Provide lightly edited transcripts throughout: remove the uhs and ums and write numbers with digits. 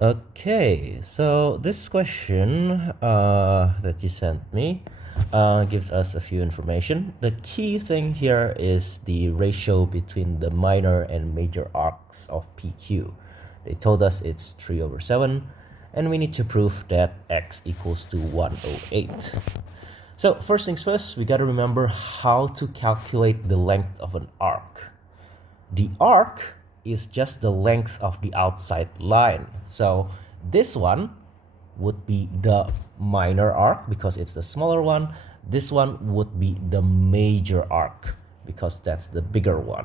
Okay, so this question that you sent me gives us a few information. The key thing here is the ratio between the minor and major arcs of PQ. They told us it's 3/7, and we need to prove that x equals to 108. So first things first, we got to remember how to calculate the length of an arc. The arc is just the length of the outside line. So this one would be the minor arc because it's the smaller one. This one would be the major arc because that's the bigger one,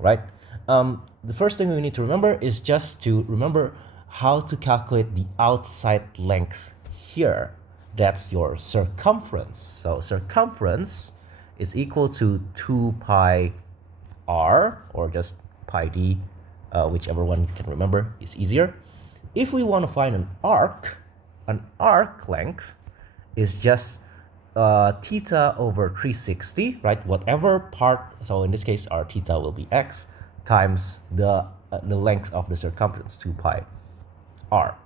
right? The first thing we need to remember is just to remember how to calculate the outside length here. That's your circumference. So circumference is equal to 2 pi r, or just pi d, whichever one you can remember is easier. If we want to find an arc length is just theta over 360, right? Whatever part, so in this case our theta will be x times the length of the circumference, 2 pi r.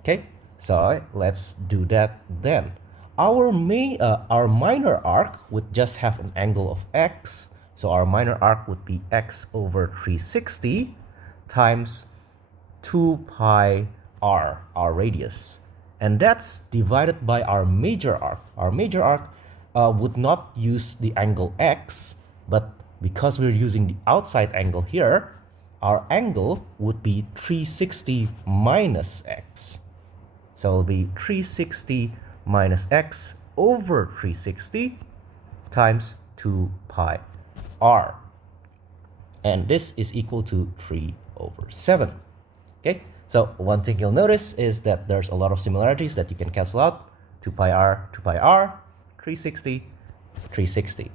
Okay, so let's do that then. Our minor arc would just have an angle of x. So our minor arc would be x over 360 times 2 pi r, our radius. And that's divided by our major arc. Our major arc would not use the angle x, but because we're using the outside angle here, our angle would be 360 minus x. So it'll be 360 minus x over 360 times 2 pi r, and this is equal to 3/7. Okay, so one thing you'll notice is that there's a lot of similarities that you can cancel out. 2 pi r, 2 pi r, 360, 360.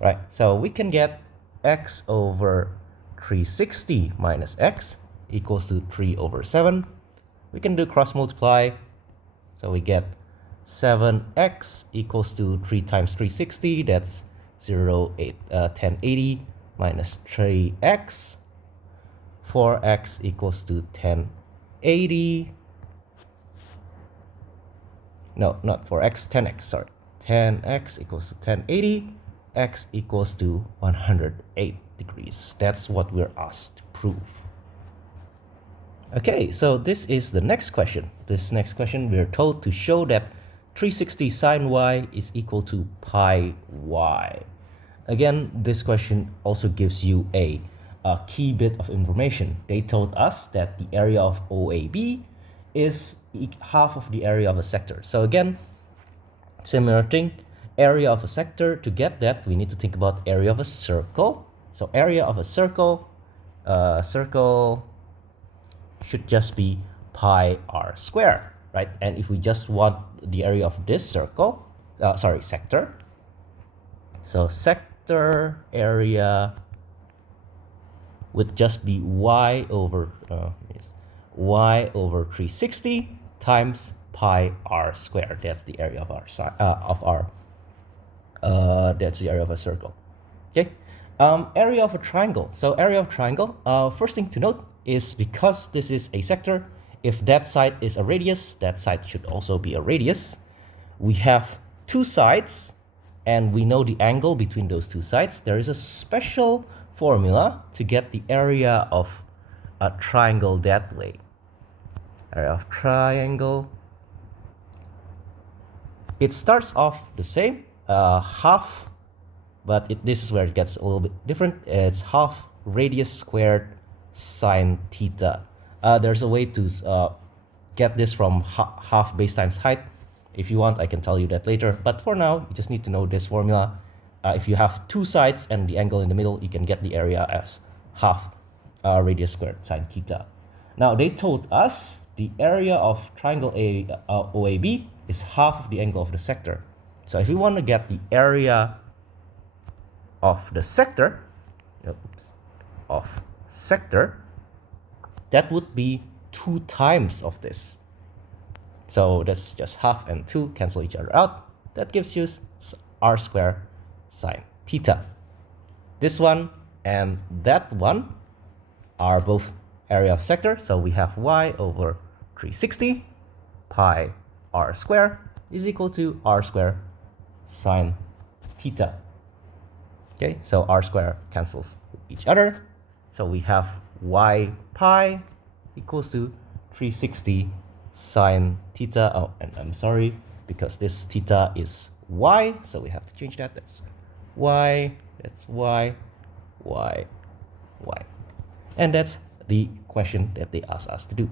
Right, so we can get x over 360 minus x equals to 3/7. We can do cross multiply, so we get 7x equals to 3 times 360, that's 1080 minus 3x. 4x equals to 1080. No, not 4x, 10x, sorry. 10x equals to 1080. X equals to 108 degrees. That's what we're asked to prove. Okay, so this is the next question. This next question, we're told to show that 360 sine y is equal to pi y. Again, this question also gives you a key bit of information. They told us that the area of OAB is half of the area of a sector. So again, similar thing, area of a sector. To get that, we need to think about area of a circle. So area of a circle, should just be pi r squared, right? And if we just want the area of this circle, sector, so sector area would just be y over 360 times pi r squared. That's the area of that's the area of a circle. Okay, area of a triangle. So area of triangle. First thing to note is because this is a sector, if that side is a radius, that side should also be a radius. We have two sides, and we know the angle between those two sides. There is a special formula to get the area of a triangle that way. Area of triangle. It starts off the same, half, but this is where it gets a little bit different. It's half radius squared sine theta. There's a way to get this from half base times height. If you want, I can tell you that later. But for now, you just need to know this formula. If you have two sides and the angle in the middle, you can get the area as half radius squared sine theta. Now, they told us the area of triangle OAB is half of the angle of the sector. So if we want to get the area of the sector, that would be 2 times of this. So that's just half and 2 cancel each other out. That gives you r squared sine theta. This one and that one are both area of sector. So we have y over 360 pi r squared is equal to r squared sine theta. Okay, so r squared cancels each other. So we have y pi equals to 360 sine theta. Oh, and I'm sorry, because this theta is y, so we have to change that. That's y, y. And that's the question that they asked us to do.